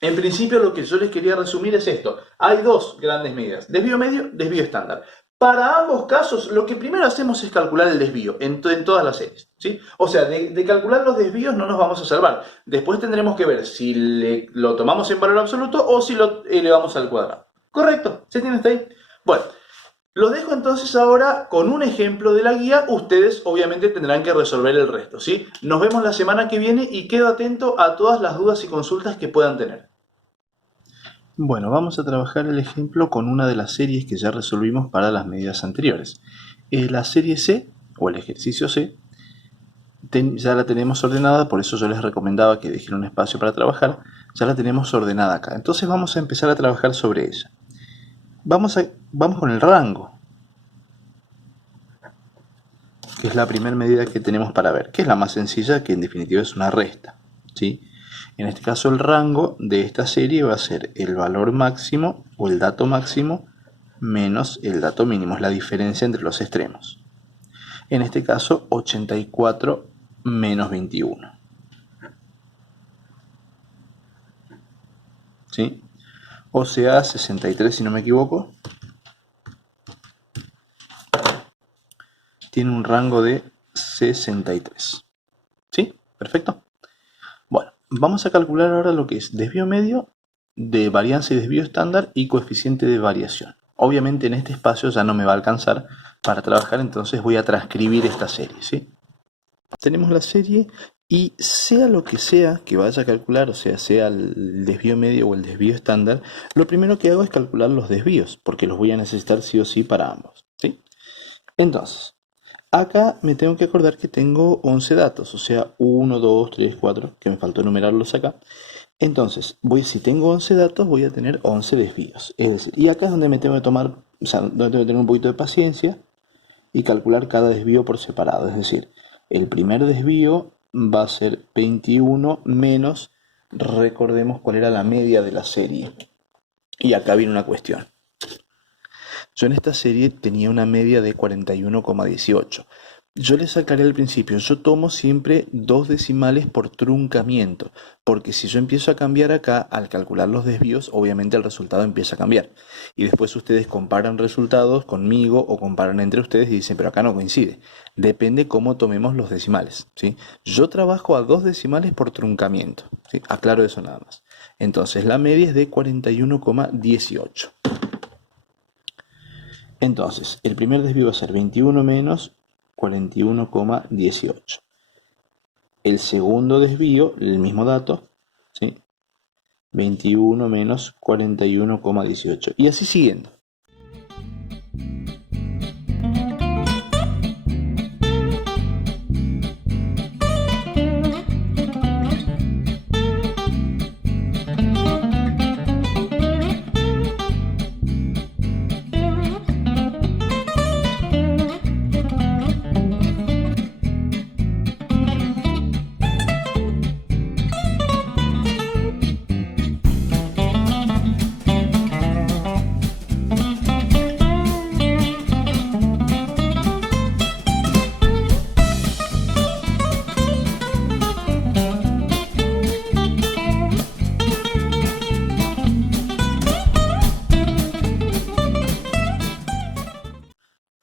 En principio, lo que yo les quería resumir es esto. Hay dos grandes medidas, desvío medio, desvío estándar. Para ambos casos, lo que primero hacemos es calcular el desvío en todas las series, ¿sí? O sea, de calcular los desvíos no nos vamos a salvar. Después tendremos que ver si lo tomamos en valor absoluto o si lo elevamos al cuadrado. ¿Correcto? ¿Se entiende hasta ahí? Bueno, lo dejo entonces ahora con un ejemplo de la guía. Ustedes obviamente tendrán que resolver el resto, ¿sí? Nos vemos la semana que viene y quedo atento a todas las dudas y consultas que puedan tener. Bueno, vamos a trabajar el ejemplo con una de las series que ya resolvimos para las medidas anteriores. La serie C, o el ejercicio C, ya la tenemos ordenada, por eso yo les recomendaba que dejen un espacio para trabajar. Ya la tenemos ordenada acá. Entonces vamos a empezar a trabajar sobre ella. Vamos con el rango, que es la primera medida que tenemos para ver, que es la más sencilla, que en definitiva es una resta, ¿sí? En este caso el rango de esta serie va a ser el valor máximo o el dato máximo menos el dato mínimo, es la diferencia entre los extremos. En este caso 84 menos 21. ¿Sí? O sea, 63 si no me equivoco. Tiene un rango de 63. ¿Sí? Perfecto. Bueno, vamos a calcular ahora lo que es desvío medio, de varianza y desvío estándar y coeficiente de variación. Obviamente en este espacio ya no me va a alcanzar para trabajar, entonces voy a transcribir esta serie, ¿sí? Tenemos la serie y sea lo que sea que vaya a calcular, o sea el desvío medio o el desvío estándar, lo primero que hago es calcular los desvíos, porque los voy a necesitar sí o sí para ambos, ¿sí? Entonces, acá me tengo que acordar que tengo 11 datos, o sea, 1, 2, 3, 4, que me faltó enumerarlos acá. Entonces, si tengo 11 datos, voy a tener 11 desvíos. Es decir, y acá es donde me tengo que tomar, o sea, donde tengo que tener un poquito de paciencia y calcular cada desvío por separado. Es decir, el primer desvío va a ser 21 menos, recordemos cuál era la media de la serie. Y acá viene una cuestión. Yo en esta serie tenía una media de 41,18. Yo les sacaré al principio, yo tomo siempre 2 decimales por truncamiento, porque si yo empiezo a cambiar acá, al calcular los desvíos, obviamente el resultado empieza a cambiar. Y después ustedes comparan resultados conmigo o comparan entre ustedes y dicen, pero acá no coincide. Depende cómo tomemos los decimales, ¿sí? Yo trabajo a 2 decimales por truncamiento, ¿sí? Aclaro eso nada más. Entonces la media es de 41,18. Entonces, el primer desvío va a ser 21 menos 41,18. El segundo desvío, el mismo dato, ¿sí? 21 menos 41,18. Y así siguiendo.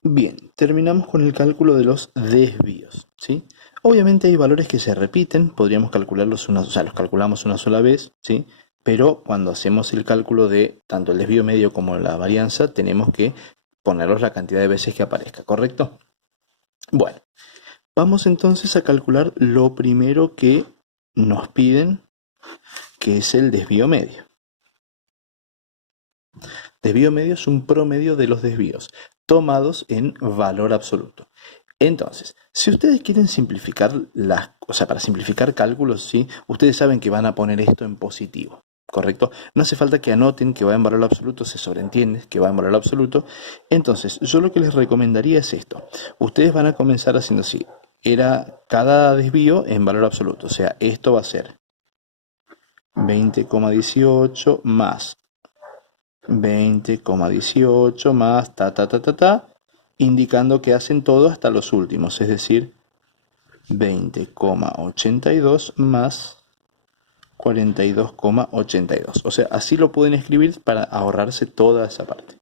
Bien, terminamos con el cálculo de los desvíos, ¿sí? Obviamente hay valores que se repiten, podríamos calcularlos o sea, los calculamos una sola vez, ¿sí? Pero cuando hacemos el cálculo de tanto el desvío medio como la varianza, tenemos que ponerlos la cantidad de veces que aparezca, ¿correcto? Bueno, vamos entonces a calcular lo primero que nos piden, que es el desvío medio. Desvío medio es un promedio de los desvíos, tomados en valor absoluto. Entonces, si ustedes quieren simplificar o sea, para simplificar cálculos, ¿sí? Ustedes saben que van a poner esto en positivo, ¿correcto? No hace falta que anoten que va en valor absoluto, se sobreentiende que va en valor absoluto. Entonces, yo lo que les recomendaría es esto. Ustedes van a comenzar haciendo así. Era cada desvío en valor absoluto, o sea, esto va a ser 20,18 más 20,18 más indicando que hacen todo hasta los últimos, es decir, 20,82 más 42,82. O sea, así lo pueden escribir para ahorrarse toda esa parte.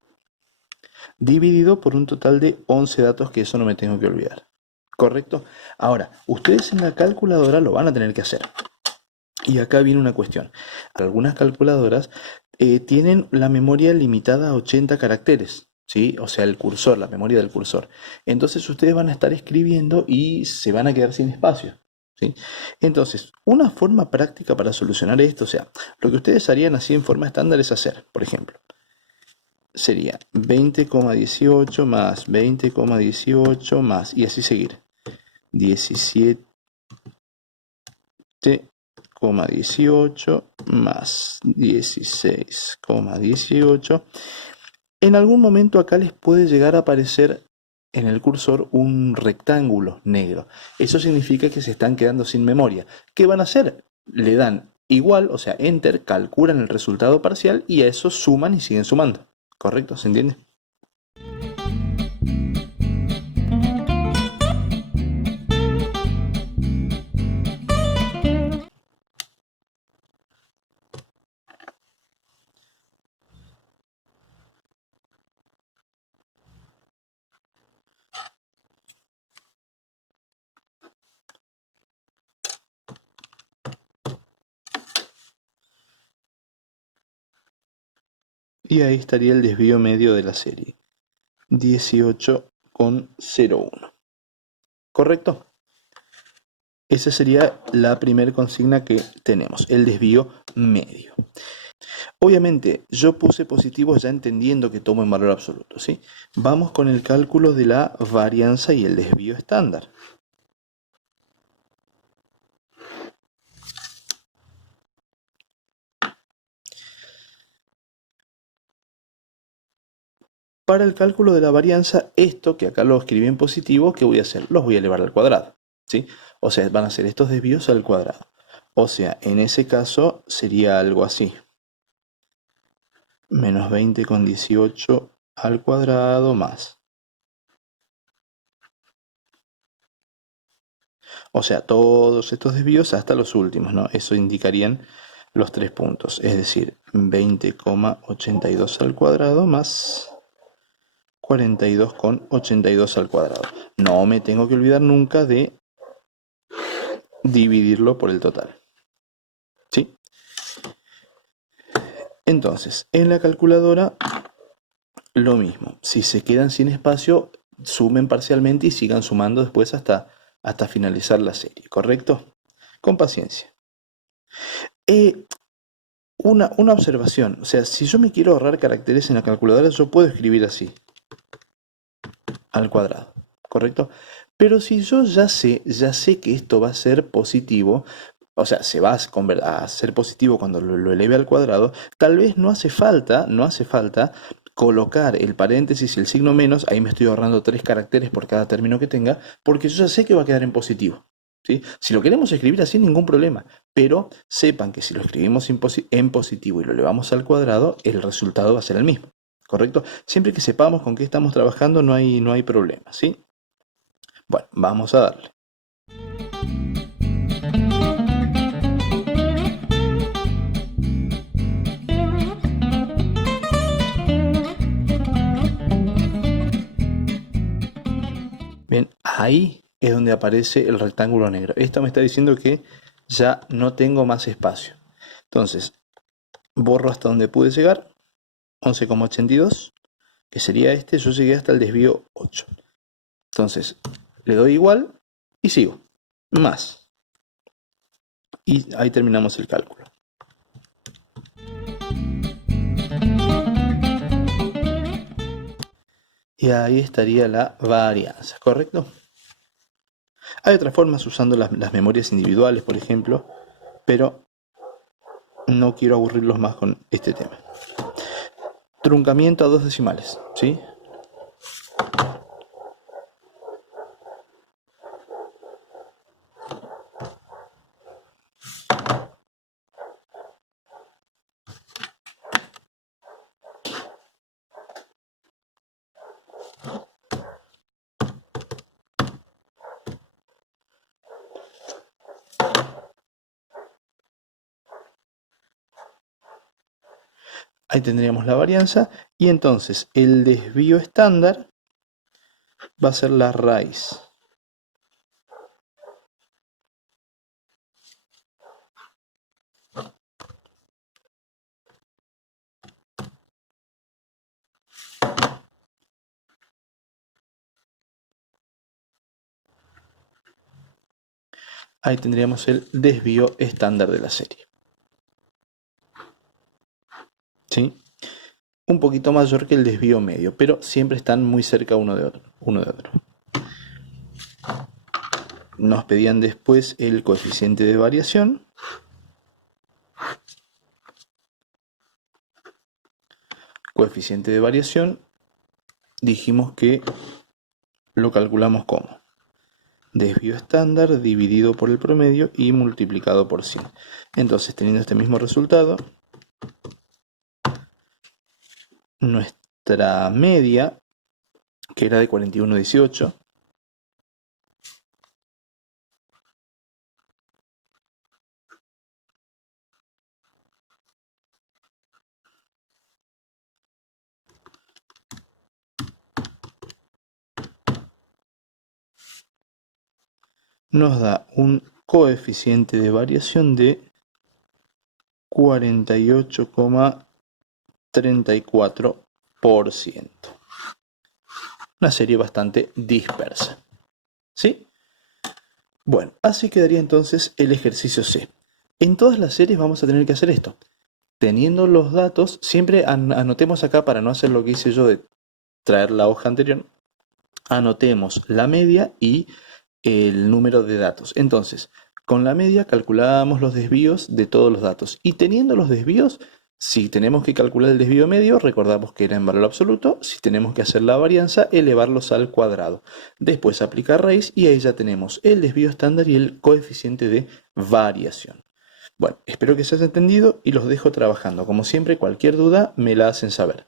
Dividido por un total de 11 datos, que eso no me tengo que olvidar. ¿Correcto? Ahora, ustedes en la calculadora lo van a tener que hacer. Y acá viene una cuestión. Algunas calculadoras tienen la memoria limitada a 80 caracteres, ¿sí? O sea, el cursor, la memoria del cursor. Entonces ustedes van a estar escribiendo y se van a quedar sin espacio, ¿sí? Entonces, una forma práctica para solucionar esto, o sea, lo que ustedes harían así en forma estándar es hacer, por ejemplo, sería 20,18 más 20,18 más, y así seguir. 17,18 más 16,18. En algún momento acá les puede llegar a aparecer en el cursor un rectángulo negro. Eso significa que se están quedando sin memoria. ¿Qué van a hacer? Le dan igual, o sea, enter, calculan el resultado parcial y a eso suman y siguen sumando. ¿Correcto? ¿Se entiende? Y ahí estaría el desvío medio de la serie. 18,01. ¿Correcto? Esa sería la primera consigna que tenemos, el desvío medio. Obviamente, yo puse positivos ya entendiendo que tomo en valor absoluto, ¿sí? Vamos con el cálculo de la varianza y el desvío estándar. Para el cálculo de la varianza, esto que acá lo escribí en positivo, ¿qué voy a hacer? Los voy a elevar al cuadrado, ¿sí? O sea, van a ser estos desvíos al cuadrado. O sea, en ese caso sería algo así. Menos 20,18 al cuadrado más O sea, todos estos desvíos hasta los últimos, ¿no? Eso indicarían los 3 puntos, es decir, 20,82 al cuadrado más 42,82 al cuadrado. No me tengo que olvidar nunca de dividirlo por el total. ¿Sí? Entonces, en la calculadora, lo mismo. Si se quedan sin espacio, sumen parcialmente y sigan sumando después hasta finalizar la serie, ¿correcto? Con paciencia. Una observación, o sea, si yo me quiero ahorrar caracteres en la calculadora, yo puedo escribir así, al cuadrado, ¿correcto? Pero si yo ya sé que esto va a ser positivo, o sea, se va a ser positivo cuando lo eleve al cuadrado, tal vez no hace falta colocar el paréntesis y el signo menos, ahí me estoy ahorrando 3 caracteres por cada término que tenga, porque yo ya sé que va a quedar en positivo. ¿Sí? Si lo queremos escribir así, ningún problema, pero sepan que si lo escribimos en positivo y lo elevamos al cuadrado, el resultado va a ser el mismo, ¿correcto? Siempre que sepamos con qué estamos trabajando, no hay problema, ¿sí? Bueno, vamos a darle. Bien, ahí es donde aparece el rectángulo negro. Esto me está diciendo que ya no tengo más espacio. Entonces, borro hasta donde pude llegar, 11,82, que sería este, yo llegué hasta el desvío 8. Entonces, le doy igual y sigo, más. Y ahí terminamos el cálculo. Y ahí estaría la varianza, ¿correcto? Hay otras formas usando las memorias individuales, por ejemplo, pero no quiero aburrirlos más con este tema. Truncamiento a 2 decimales, ¿sí? Ahí tendríamos la varianza y entonces el desvío estándar va a ser la raíz. Ahí tendríamos el desvío estándar de la serie. ¿Sí? Un poquito mayor que el desvío medio, pero siempre están muy cerca uno de otro. Nos pedían después el coeficiente de variación. Coeficiente de variación, dijimos que lo calculamos como desvío estándar dividido por el promedio y multiplicado por 100. Entonces, teniendo este mismo resultado, nuestra media, que era de 41,18, nos da un coeficiente de variación de 48,34%. Una serie bastante dispersa. ¿Sí? Bueno, así quedaría entonces el ejercicio C. En todas las series vamos a tener que hacer esto. Teniendo los datos, siempre anotemos acá para no hacer lo que hice yo de traer la hoja anterior. Anotemos la media y el número de datos. Entonces, con la media calculamos los desvíos de todos los datos. Y teniendo los desvíos, si tenemos que calcular el desvío medio, recordamos que era en valor absoluto. Si tenemos que hacer la varianza, elevarlos al cuadrado. Después aplicar raíz y ahí ya tenemos el desvío estándar y el coeficiente de variación. Bueno, espero que se haya entendido y los dejo trabajando. Como siempre, cualquier duda me la hacen saber.